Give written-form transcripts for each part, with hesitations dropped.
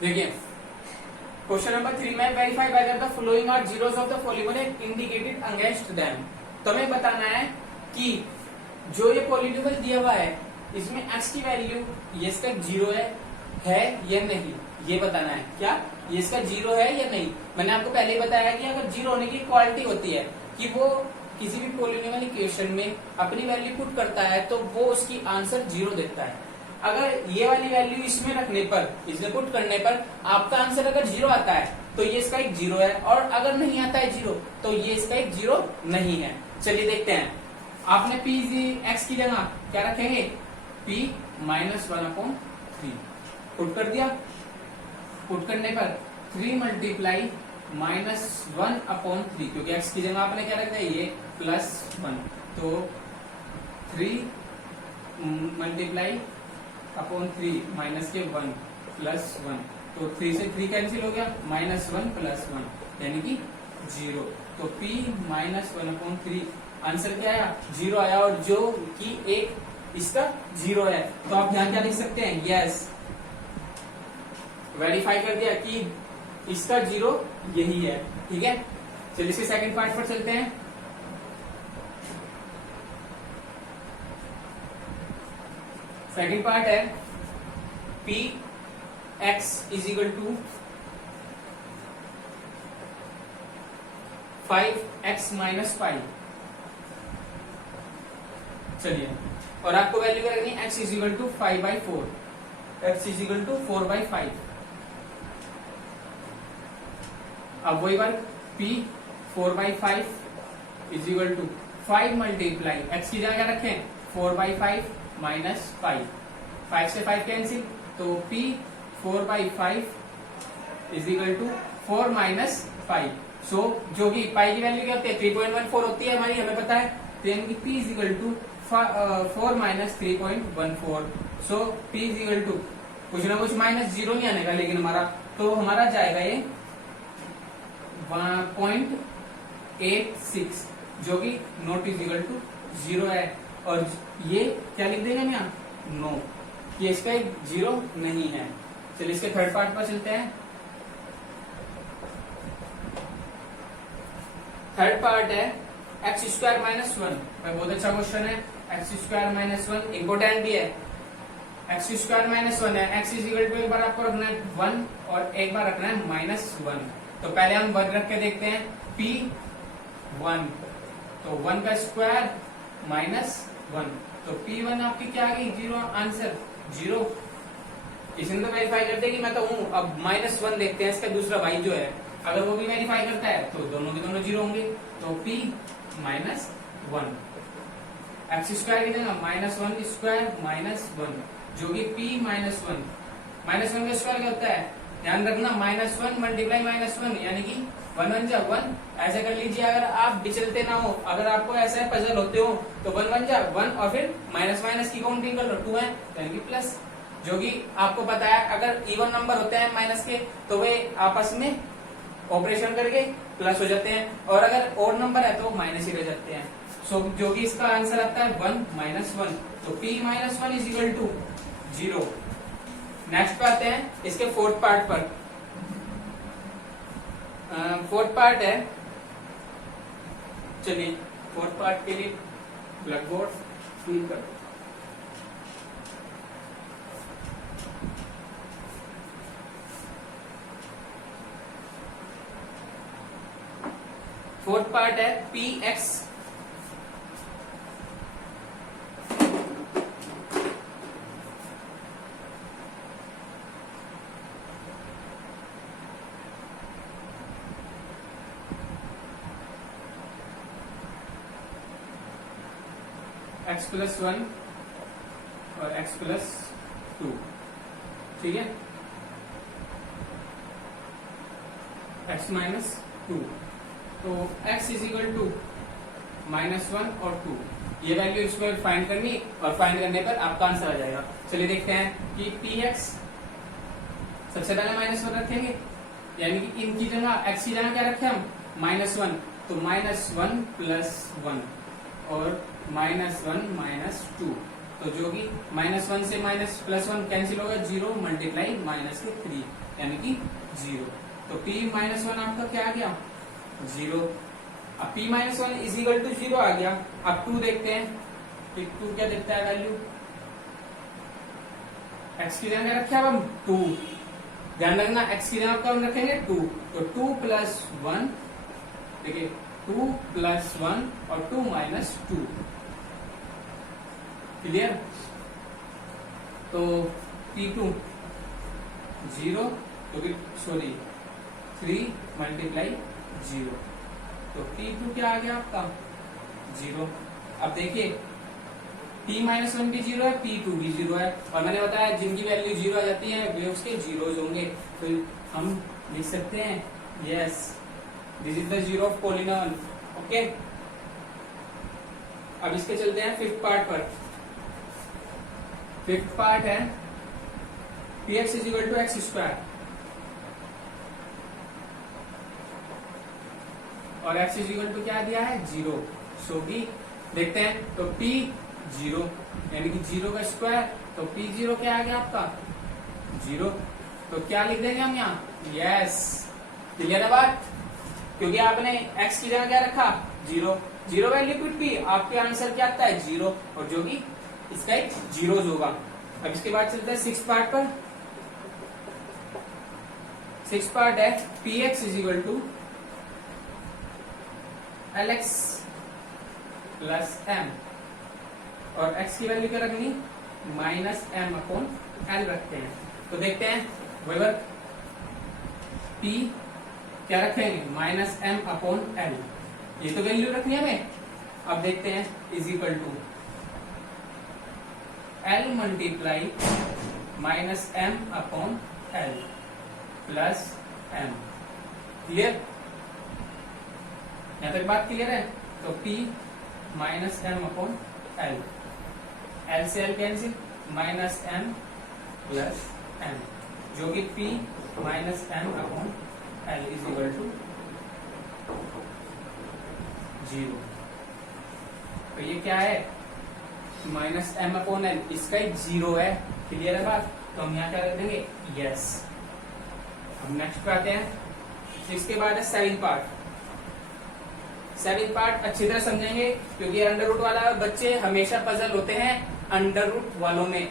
देखिए question number 3 में verify whether the following are zeros of the following indicated against them. तो हमें बताना है कि जो ये पॉलिनोमियल दिया हुआ है इसमें x की वैल्यू ये इसका जीरो है या नहीं, ये बताना है। क्या ये इसका जीरो है या नहीं? मैंने आपको पहले ही बताया कि अगर जीरो होने की क्वालिटी होती है कि वो किसी भी पॉलिनोमियल इक्वेशन में अपनी वैल्यू पुट करता है तो वो उसकी आंसर जीरो देता है। अगर ये वाली वैल्यू इसमें रखने पर, इसमें पुट करने पर आपका आंसर अगर जीरो आता है तो ये इसका एक जीरो है, और अगर नहीं आता है जीरो तो ये इसका एक जीरो नहीं है। चलिए देखते हैं। आपने p x की जगह क्या रखेंगे? p माइनस 1/3 पुट कर दिया। पुट करने पर 3 मल्टीप्लाई -1/3, क्योंकि x की जगह आपने क्या रखा है? ये +1, तो 3 मल्टीप्लाई अपॉन 3 माइनस के 1 +1, तो 3 से 3 कैंसिल हो गया, -1 +1 यानी कि 0। तो p -1/3 आंसर क्या आया? 0 आया, और जो कि एक इसका 0 है। तो आप यहाँ क्या लिख सकते हैं? यस, वेरीफाई कर दिया कि इसका 0 यही है। ठीक है, चलिए इसके सेकंड पार्ट पर चलते हैं। सेकंड पार्ट है p x is equal to 5x - 5। चलिए, और आपको वैल्यू क्या रखनी है? x is equal to 5/4, x is equal to 4/5। अब वही बार p 4/5 is equal to 5 multiply x की जगह क्या रखें? 4/5 माइनस 5, 5 से 5 कैंसिल, तो p 4/5 is equal to 4 minus 5। So जो कि पाई की वैल्यू क्या होती है? 3.14 होती है हमारी, हमें पता है। तो यानी कि p is equal to 4 minus 3.14। So p is equal to कुछ ना कुछ माइनस जीरो नहीं आने का, लेकिन हमारा तो हमारा जाएगा ये 1.86, जो कि नॉट इज इक्वल टू 0 है। और ये क्या लिख देंगे हम यहाँ? नो, ये इसका एक 0 नहीं है। चलिए इसके थर्ड पार्ट पर चलते हैं। थर्ड पार्ट है x² - 1। बहुत अच्छा क्वेश्चन है। x² - 1 इम्पोर्टेंट भी है। x² - 1 है, x इज इक्वल टू एक बार आपको रखना है 1 और एक बार रखना है -1। तो पहले हम 1 रख के देखते हैं। p 1, तो 1 का स्क्वायर -1, तो p1 आपकी क्या आ गई? 0 आंसर 0। इसने तो वेरीफाई करते कि मैं तो हूं। अब -1 देखते हैं इसका दूसरा भाई जो है, अगर वो भी वेरीफाई करता है तो दोनों के दोनों 0 होंगे। तो p -1, x² की जगह -1 स्क्वायर -1, जो कि p -1 का स्क्वायर क्या होता है? ध्यान रखना, -1 मल्टीप्लाई -1 यानी कि 1 1 जा 1। ऐसे कर लीजिए, अगर आप बिचलते ना हो, अगर आपको ऐसे पजल होते हो तो 1 1 जा 1 और फिर माइनस की काउंटिंग कर लो, 2 है यानी कि प्लस, जो कि आपको पता है अगर इवन नंबर होते हैं माइनस के तो वे आपस में ऑपरेशन करके प्लस हो जाते हैं, और अगर ओड नंबर है तो माइनस ही रह जाते हैं। सो जो कि इसका आंसर आता है 1 -1, तो p -1 is equal to 0। Next पे आते हैं इसके फोर्थ पार्ट पर। फोर्थ पार्ट है, चलिए फोर्थ पार्ट के लिए ब्लैक बोर्ड फिल कर। फोर्थ पार्ट है px x+1 और x+2। ठीक है, x -2, तो x इज इक्वल टू -1 और 2, ये वैल्यू इसमें फाइंड करनी, और फाइंड करने पर आपका आंसर आ जाएगा। चलिए देखते हैं कि px सबसे पहले -1 रखेंगे, यानी कि इनकी जगह x की जगह क्या रखे हम? -1, तो -1 + 1 और -1 - 2, तो जो कि -1 से +1 कैंसिल होगा, 0 मल्टीप्लाई -3 यानी कि 0। तो p -1 आपका क्या आ गया, 0। अब p -1 इज इक्वल टू 0 आ गया। अब 2 देखते हैं, 2 क्या देता है वैल्यू, x की जगह रखे अब हम 2, ध्यान रखना x की जगह कब रखेंगे 2, तो 2 + 1, देखिए 2 + 1 और 2 - 2, क्लियर। तो P2 0, क्योंकि सॉरी 3 मल्टीप्लाई 0, तो P2 क्या आ गया आपका 0। अब देखिए p -1 भी 0 है, P2 भी 0 है, और मैंने बताया जिनकी वैल्यू 0 आ जाती है वे उसके जीरोज होंगे, तो हम लिख सकते हैं yes this is the zero of polynomial. Okay, अब इसके चलते हैं फिफ्थ पार्ट पर। फिफ्थ पार्ट है px = x², और x = क्या दिया है 0, सो भी देखते हैं। तो p 0 यानी कि 0 का स्क्वायर, तो p0 क्या आ गया आपका 0, तो क्या लिख देंगे हम यहाँ यस, क्लियर है बात, क्योंकि आपने x की जगह क्या रखा 0, 0 वैल्यू पुट p, आपके आंसर क्या आता है 0, और जो कि इसका एक जीरोज होगा। अब इसके बाद चलते हैं सिक्स पार्ट पर। सिक्स पार्ट है px = lx + m, और x की वैल्यू क्या रखनी -m/l रखते हैं। तो देखते हैं वेबर p क्या रखेंगे -m/l, ये तो वैल्यू रखनी है हमें। अब देखते हैं = l multiply -m/l plus m, clear, यहां तक बात क्लियर है। तो p -m/l, l से l कैंसिल, -m + m, जो कि p -m/l = 0। तो ये क्या है -m/l, इसका एक 0 है, क्लियर है बात, तो हम यहाँ क्या रख देंगे यस। हम नेक्स्ट पे आते हैं, इसके बाद है सेवेंथ पार्ट। सेवेंथ पार्ट अच्छी तरह समझेंगे, क्योंकि अंडर रूट वाला बच्चे हमेशा पजल होते हैं अंडर रूट वालों में,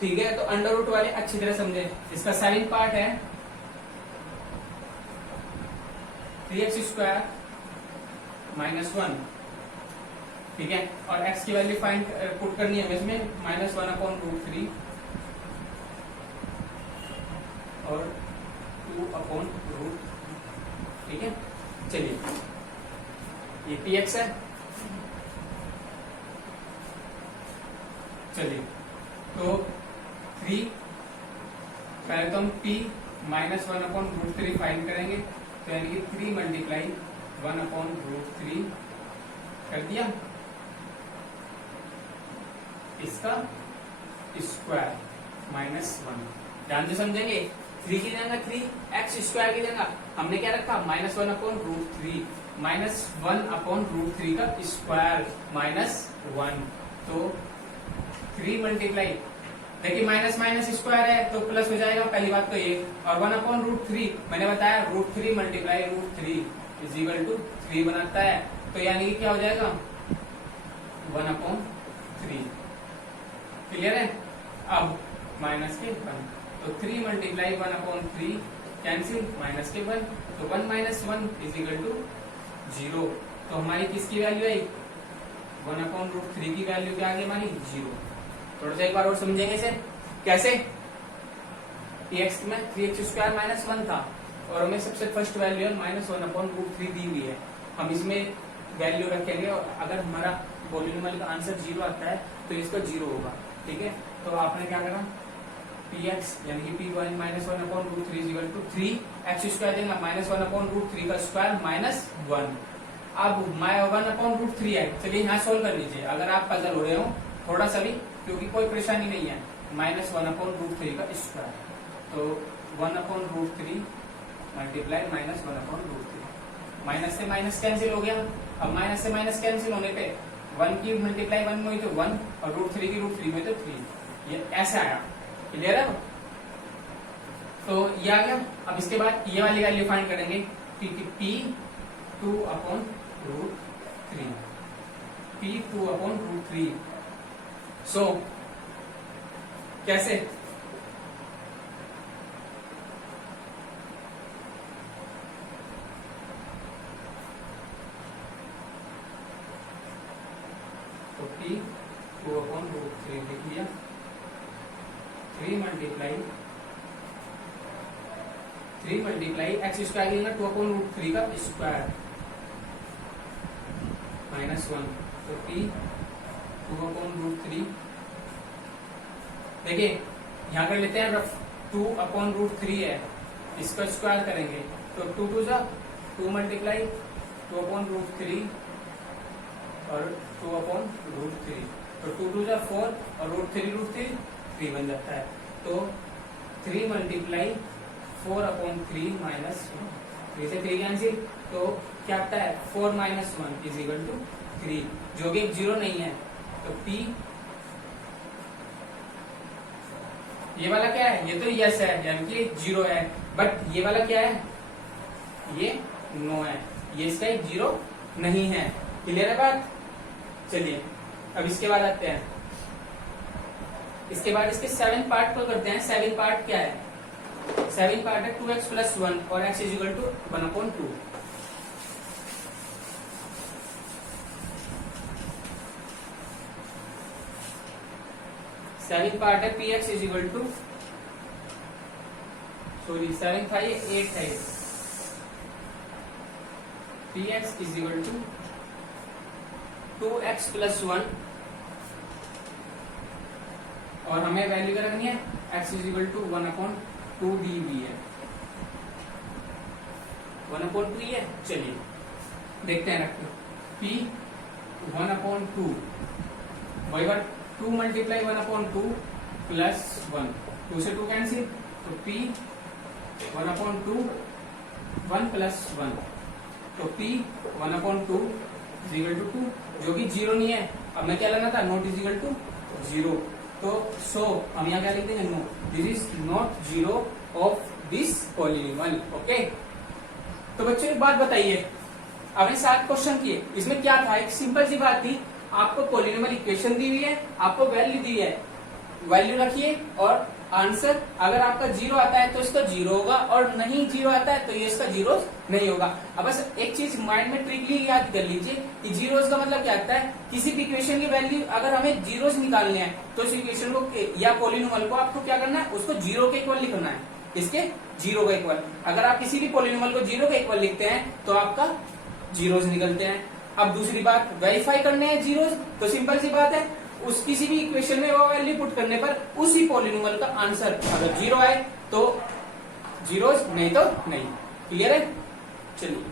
ठीक है, तो अंडर रूट वाले अच्छी तरह समझे। इसका सेवेंथ पार्ट है 3x² - 1, ठीक है, और x की वैल्यू फाइंड पुट करनी है हमें इसमें -1/√3 और 2/√, ठीक है। चलिए ये px है, चलिए तो 3, पहले तो हम p -1/√3 फाइंड करेंगे, तो यानी कि 3 मल्टीप्लाई 1/√3 कर दिया, इसका स्क्वायर -1, ध्यान से समझेंगे। 3 की जगह 3, x² की जगह हमने क्या रखा -1/√3, -1/√3 का स्क्वायर -1, तो 3 मल्टीप्लाई, देखिए माइनस माइनस स्क्वायर है तो प्लस हो जाएगा, पहली बात तो ये, और 1/√3 मैंने बताया √3 मल्टीप्लाई √3 = 3 बनाता है, तो यानी कि क्या हो जाएगा 1/3, क्लियर है। अब माइनस के 1, तो 3 मल्टीप्लाई 1/3 कैंसिल, माइनस के 1, तो 1 - 1 = 0, तो हमारी किसकी वैल्यू आई 1/√3 की वैल्यू क्या आ गई हमारी 0। थोड़ा सा एक बार और समझेंगे इसे, कैसे px में 3x² - 1 था, और हमें सबसे फर्स्ट वैल्यू है -1/√3 दी हुई है, हम इसमें वैल्यू रखेंगे, और अगर हमारा पॉलिनोमियल का आंसर 0 आता है तो इसका 0 होगा, ठीक है। तो आपने क्या करा px यानी कि p -1/√3 = 3x² देंगे -1/√3 का स्क्वायर -1। अब 1/√3 है, चलिए यहाँ सोल्व कर लीजिए, अगर आप पजल हो रहे हो थोड़ा सा भी, क्योंकि कोई परेशानी नहीं है, -1/√3 का स्क्वायर, तो 1/√3 मल्टीप्लाई -1/√3, माइनस से माइनस कैंसिल हो गया। अब माइनस से माइनस कैंसिल होने पे 1 की मल्टीप्लाई 1 में हुई तो 1 और √3 की √3 में तो 3, ये ऐसा आया। क्लियर है? तो ये आ गया। अब इसके बाद ये वाली वैल्यू फाइंड करेंगे P2/√3, P2/√3। सो कैसे? तो P2/√3 लिख लिया, 3 मल्टीप्लाई एक्स स्क्वायर लेना 2/√3 का स्क्वायर -1, तो P2/√3। देखिए यहाँ कर लेते हैं रफ, 2/√3 है, इसका स्क्वायर करेंगे तो 2 2 जा 2 मल्टीप्लाई 2/√3 और 2/√3, तो 2 2 जा 4 और √3 3 बन जाता है। तो 3 मल्टीप्लाई 4/3 -1, 3 से 3 कैंसिल, तो क्या आता है 4 - 1 = 3, जो कि 0 नहीं है। तो P ये वाला क्या है? ये तो यस है, यानी कि 0 है, बट ये वाला क्या है? ये नो है, ये इसका 0 नहीं है। क्लियर है बात? चलिए अब इसके बाद आते हैं, इसके बाद इसके 7 पार्ट को करते हैं। 7 पार्ट क्या है? 7 पार्ट है 2x + 1 और x = 1/2। सेवन पार्ट है px = 7 था ये 8 है, px = 2x + 1 और हमें वैल्यू क्या रखनी है? x = 1/2 dv है, 1/2 ही है। चलिए देखते हैं, रखते p 1/2, वही बात 2 मल्टीप्लाई 1/2 प्लस 1, 2 से 2 कैंसिल, तो p 1/2 1 + 1, तो p 1/2 = 2, जो कि 0 नहीं है। अब मैं क्या लेना था? नॉट = 0, तो सो हम यहाँ क्या लिख देंगे? No, this is not 0 of this polynomial. Okay, तो बच्चों एक बात बताइए, आपने 7 क्वेश्चन किए, इसमें क्या था? एक सिंपल सी बात थी, आपको पॉलिनोमियल इक्वेशन दी हुई है, आपको वैल्यू दी है, वैल्यू रखिए और आंसर अगर आपका 0 आता है तो इसका 0 होगा, और नहीं 0 आता है तो ये इसका 0 नहीं होगा। अब बस एक चीज माइंड में ट्रिकली याद कर लीजिए कि जीरोस का मतलब क्या आता है? किसी भी इक्वेशन की वैल्यू अगर हमें जीरोस निकालने हैं तो उस इक्वेशन को या पॉलिनोमियल को आपको क्या करना है? उसको 0 के इक्वल लिखना है, इसके 0 का इक्वल। अगर आप किसी भी पॉलिनोमियल को 0 के इक्वल लिखते हैं तो आपका जीरोस निकलते हैं। अब दूसरी बात, वेरीफाई करने हैं जीरोस, तो सिंपल सी बात है, उस किसी भी इक्वेशन में वो वैल्यू पुट करने पर उसी पॉलिनोमियल का आंसर अगर 0 आए तो जीरोस, नहीं तो नहीं। क्लियर है? चलिए